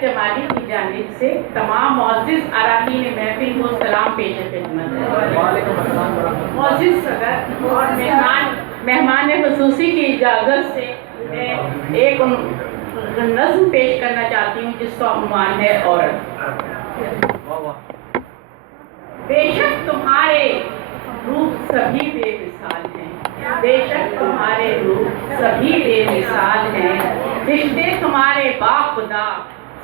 جمالی کی جانب سے تمام معزز اراکین محفل کو سلام پیش خدمت ہے۔ معزز صدر اور مہمان خصوصی کی اجازت سے میں ایک نظم پیش کرنا چاہتی ہوں جس کا عنوان ہے عورت۔ بے شک تمہارے روپ سبھی بے مثال ہیں، بے شک تمہارے روپ سبھی بے مثال ہیں، رشتے تمہارے باخدا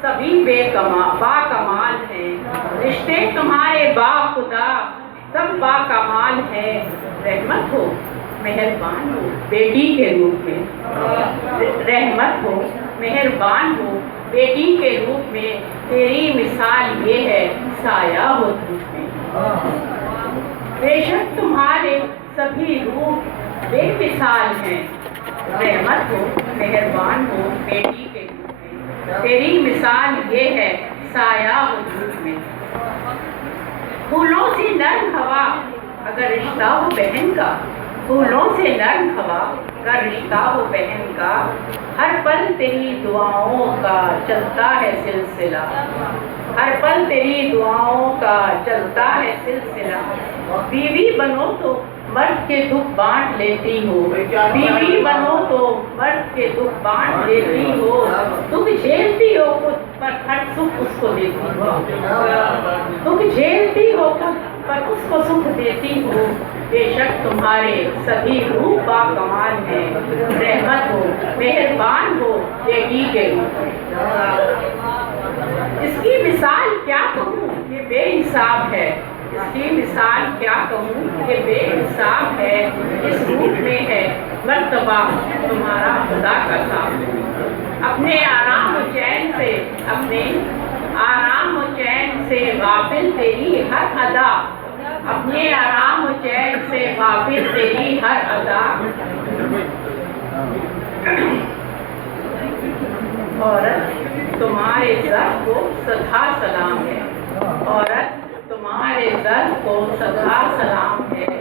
سبھی با کمال ہیں، رشتے تمہارے باخدا سب با کمال ہیں، رحمت ہو مہربان ہو بیٹی کے روپ میں، رحمت ہو مہربان ہو بیٹی کے روپ میں، تیری مثال یہ ہے سایہ ہو دھوپ میں۔ بے شک تمہارے سبھی روپ بے مثال ہیں، رحمت ہو مہربان ہو بیٹی کے روپ میں، تیری مثال یہ ہے سایہ ہو دھوپ میں۔ پھولوں سے نرم ہوا اگر رشتہ ہو بہن کا، پھولوں سے نرم ہوا اگر رشتہ ہو بہن کا، ہر پل تیری دعاؤں کا چلتا ہے سلسلہ، ہر پل تیری دعاؤں کا چلتا ہے سلسلہ۔ بیوی بنو تو مرد کے دکھ بانٹ لیتی ہو، بیوی بنو تو مرد کے دکھ بانٹ لیتی ہو، دکھ جھیلتی ہو خود پر ہر سکھ اس کو دیتی ہو، دکھ جھیلتی ہو خود پر اس کو سکھ دیتی ہو۔ بے شک تمہارے سبھی روپ با کمال ہیں، رحمت ہو مہربان ہو بیٹی کے روپ میں۔ اس کی مثال کیا کہوں یہ بے حساب ہے، اس کی مثال کیا کہوں یہ بے حساب ہے، اس روپ میں ہے مرتبہ تمہارا خدا کا صاحب۔ اپنے آرام و چین سے، اپنے آرام و چین سے غافل تیری ہر ادا، اپنے آرام و چین سے غافل تیری ہر ادا۔ عورت تمہارے ظرف کو سدا سلام ہے، عورت تمہارے ظرف کو سدا سلام ہے۔